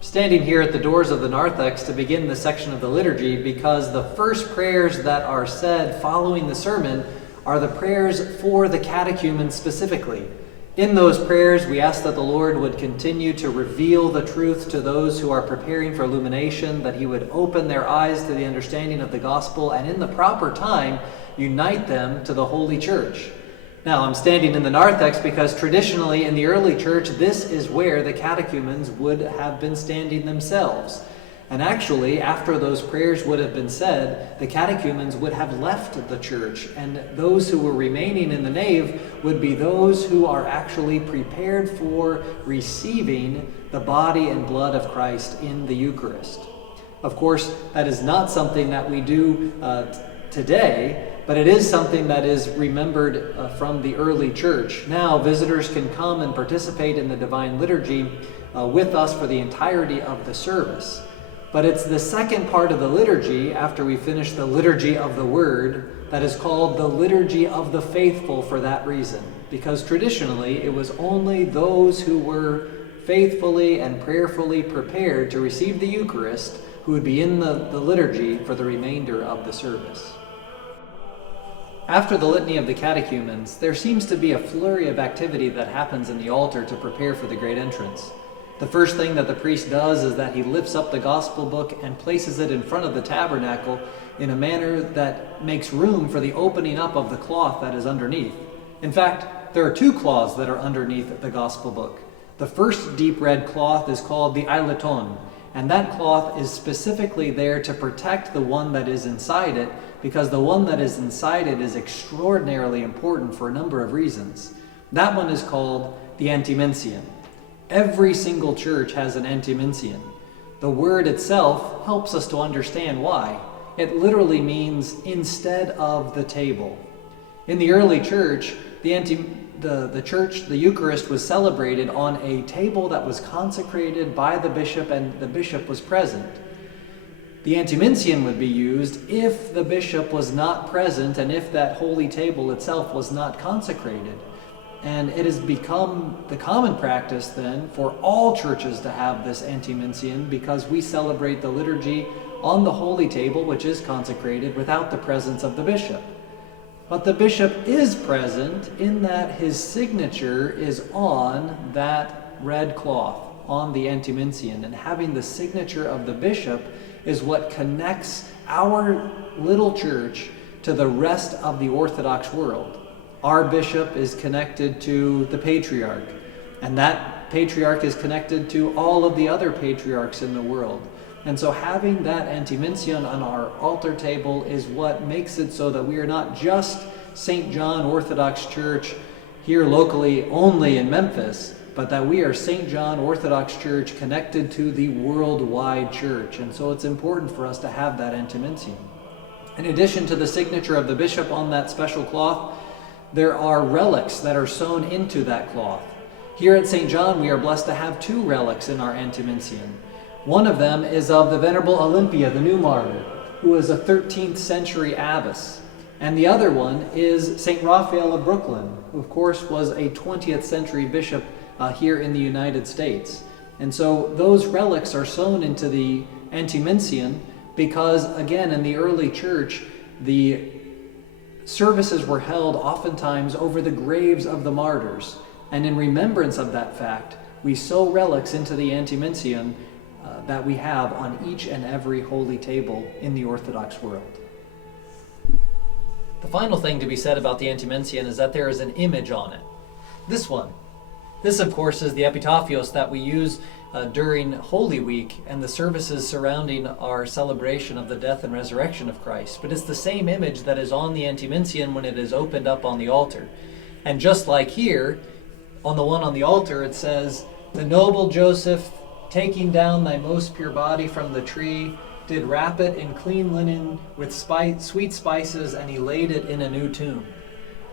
Standing here at the doors of the narthex to begin this section of the liturgy because the first prayers that are said following the sermon are the prayers for the catechumens specifically. In those prayers, we ask that the Lord would continue to reveal the truth to those who are preparing for illumination, that he would open their eyes to the understanding of the gospel, and in the proper time, unite them to the Holy Church. Now, I'm standing in the narthex because traditionally in the early church, this is where the catechumens would have been standing themselves. And actually, after those prayers would have been said, the catechumens would have left the church, and those who were remaining in the nave would be those who are actually prepared for receiving the body and blood of Christ in the Eucharist. Of course, that is not something that we do today, but it is something that is remembered from the early church. Now, visitors can come and participate in the Divine Liturgy with us for the entirety of the service. But it's the second part of the liturgy, after we finish the liturgy of the Word, that is called the Liturgy of the Faithful for that reason. Because traditionally, it was only those who were faithfully and prayerfully prepared to receive the Eucharist who would be in the liturgy for the remainder of the service. After the litany of the catechumens, there seems to be a flurry of activity that happens in the altar to prepare for the great entrance. The first thing that the priest does is that he lifts up the gospel book and places it in front of the tabernacle in a manner that makes room for the opening up of the cloth that is underneath. In fact, there are two cloths that are underneath the gospel book. The first deep red cloth is called the aileton, and that cloth is specifically there to protect the one that is inside it, because the one that is inside it is extraordinarily important for a number of reasons. That one is called the antimension. Every single church has an antimension. The word itself helps us to understand why. It literally means instead of the table. In the early church, the Eucharist was celebrated on a table that was consecrated by the bishop, and the bishop was present. The antimension would be used if the bishop was not present and if that holy table itself was not consecrated. And it has become the common practice then for all churches to have this antimension, because we celebrate the liturgy on the holy table, which is consecrated, without the presence of the bishop. But the bishop is present in that his signature is on that red cloth, on the antimension. And having the signature of the bishop is what connects our little church to the rest of the Orthodox world. Our bishop is connected to the patriarch, and that patriarch is connected to all of the other patriarchs in the world. And so having that antimension on our altar table is what makes it so that we are not just St. John Orthodox Church here locally only in Memphis, but that we are St. John Orthodox Church connected to the worldwide church. And so it's important for us to have that antimension. In addition to the signature of the bishop on that special cloth, there are relics that are sewn into that cloth. Here at St. John, we are blessed to have two relics in our antimension. One of them is of the Venerable Olympia, the new martyr, who was a 13th century abbess. And the other one is St. Raphael of Brooklyn, who of course was a 20th century bishop here in the United States. And so those relics are sewn into the antimension because, again, in the early church, the services were held oftentimes over the graves of the martyrs. And in remembrance of that fact, we sew relics into the antimension that we have on each and every holy table in the Orthodox world. The final thing to be said about the antimension is that there is an image on it. This one. This, of course, is the epitaphios that we use during Holy Week and the services surrounding our celebration of the death and resurrection of Christ. But it's the same image that is on the antimension when it is opened up on the altar. And just like here, on the one on the altar, it says, "The noble Joseph, taking down thy most pure body from the tree, did wrap it in clean linen with sweet spices, and he laid it in a new tomb."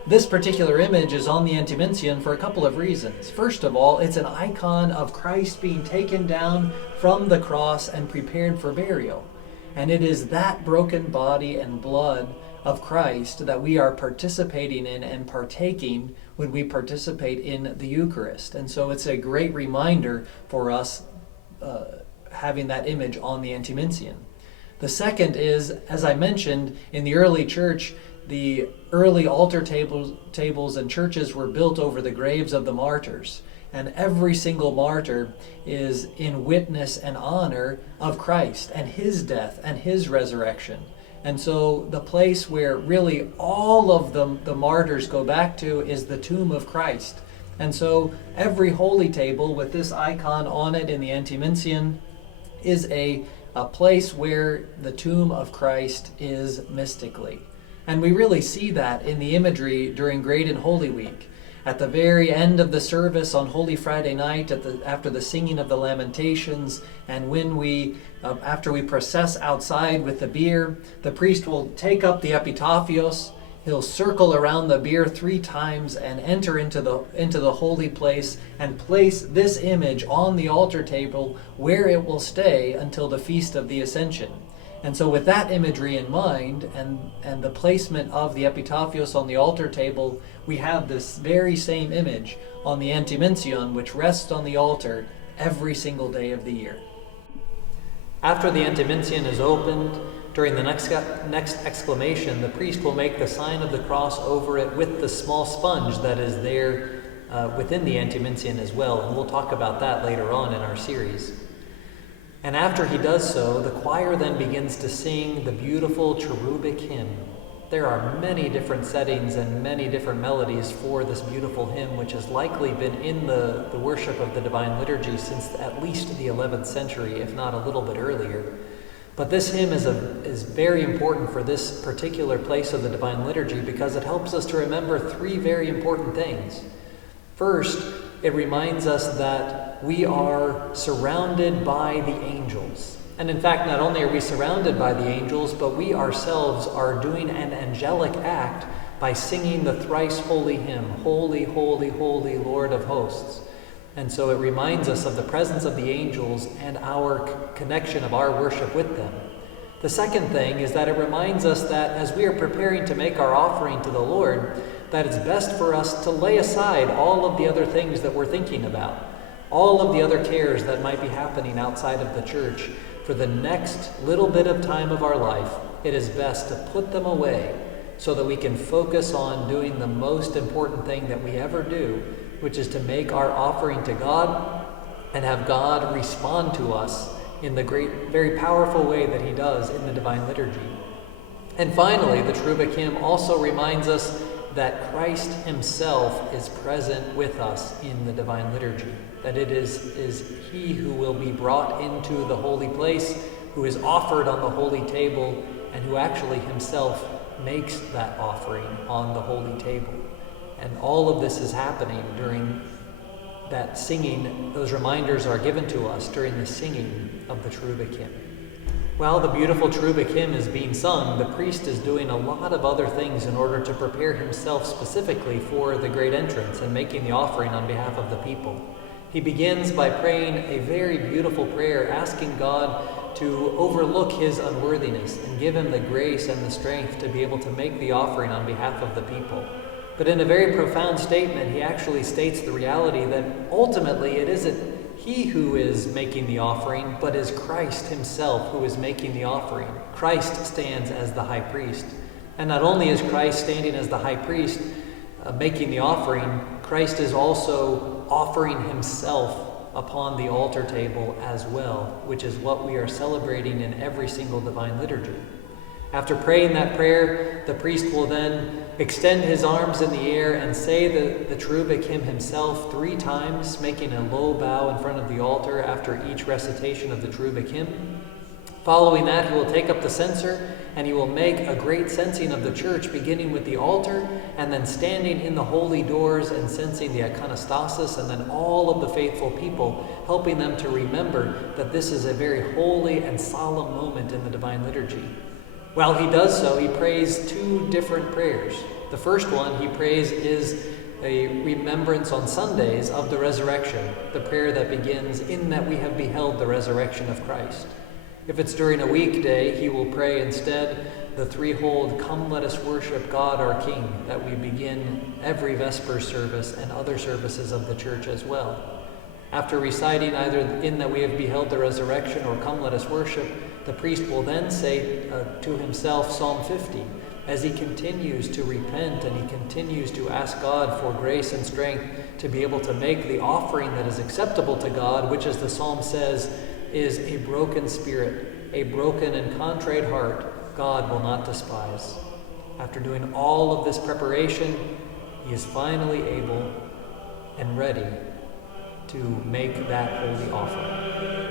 This particular image is on the antimension for a couple of reasons. First of all, it's an icon of Christ being taken down from the cross and prepared for burial. And it is that broken body and blood of Christ that we are participating in and partaking when we participate in the Eucharist. And so it's a great reminder for us having that image on the antimension. The second is, as I mentioned, in the early church, the early altar tables and churches were built over the graves of the martyrs. And every single martyr is in witness and honor of Christ and his death and his resurrection. And so the place where really all of the martyrs go back to is the tomb of Christ. And so every holy table with this icon on it in the antimension is a place where the tomb of Christ is mystically. And we really see that in the imagery during Great and Holy Week. At the very end of the service on Holy Friday night, after the singing of the Lamentations, and when after we process outside with the bier, the priest will take up the epitaphios. He'll circle around the bier 3 times and enter into the holy place and place this image on the altar table where it will stay until the Feast of the Ascension. And so with that imagery in mind and the placement of the epitaphios on the altar table, we have this very same image on the antimension, which rests on the altar every single day of the year. After the antimension is opened, during the next exclamation, the priest will make the sign of the cross over it with the small sponge that is there within the antimension as well. And we'll talk about that later on in our series. And after he does so, the choir then begins to sing the beautiful cherubic hymn. There are many different settings and many different melodies for this beautiful hymn, which has likely been in the worship of the Divine Liturgy since at least the 11th century, if not a little bit earlier. But this hymn is very important for this particular place of the Divine Liturgy because it helps us to remember 3 very important things. First, it reminds us that we are surrounded by the angels. And in fact, not only are we surrounded by the angels, but we ourselves are doing an angelic act by singing the thrice holy hymn, Holy, Holy, Holy, Lord of Hosts. And so it reminds us of the presence of the angels and our connection of our worship with them. The second thing is that it reminds us that as we are preparing to make our offering to the Lord, that it's best for us to lay aside all of the other things that we're thinking about, all of the other cares that might be happening outside of the church. For the next little bit of time of our life, it is best to put them away so that we can focus on doing the most important thing that we ever do, which is to make our offering to God and have God respond to us in the great, very powerful way that he does in the Divine Liturgy. And finally, the cherubic hymn also reminds us that Christ himself is present with us in the Divine Liturgy, that it is he who will be brought into the holy place, who is offered on the holy table, and who actually himself makes that offering on the holy table. And all of this is happening during that singing. Those reminders are given to us during the singing of the cherubic hymn. While the beautiful cherubic hymn is being sung, the priest is doing a lot of other things in order to prepare himself specifically for the great entrance and making the offering on behalf of the people. He begins by praying a very beautiful prayer, asking God to overlook his unworthiness and give him the grace and the strength to be able to make the offering on behalf of the people. But in a very profound statement, he actually states the reality that ultimately it isn't he who is making the offering, but is Christ himself who is making the offering. Christ stands as the high priest. And not only is Christ standing as the high priest making the offering, Christ is also offering himself upon the altar table as well, which is what we are celebrating in every single Divine Liturgy. After praying that prayer, the priest will then extend his arms in the air and say the cherubic hymn himself 3 times, making a low bow in front of the altar after each recitation of the cherubic hymn. Following that, he will take up the censer and he will make a great censing of the church, beginning with the altar and then standing in the holy doors and censing the iconostasis, and then all of the faithful people, helping them to remember that this is a very holy and solemn moment in the Divine Liturgy. While he does so, he prays 2 different prayers. The first one he prays is a remembrance on Sundays of the resurrection, the prayer that begins, "In that we have beheld the resurrection of Christ." If it's during a weekday, he will pray instead the threefold "Come, let us worship God our King" that we begin every Vespers service and other services of the Church as well. After reciting either "In that we have beheld the resurrection" or "Come, let us worship," the priest will then say to himself Psalm 50 as he continues to repent and he continues to ask God for grace and strength to be able to make the offering that is acceptable to God, which, as the psalm says, is a broken spirit, a broken and contrite heart God will not despise. After doing all of this preparation, he is finally able and ready to make that holy offering.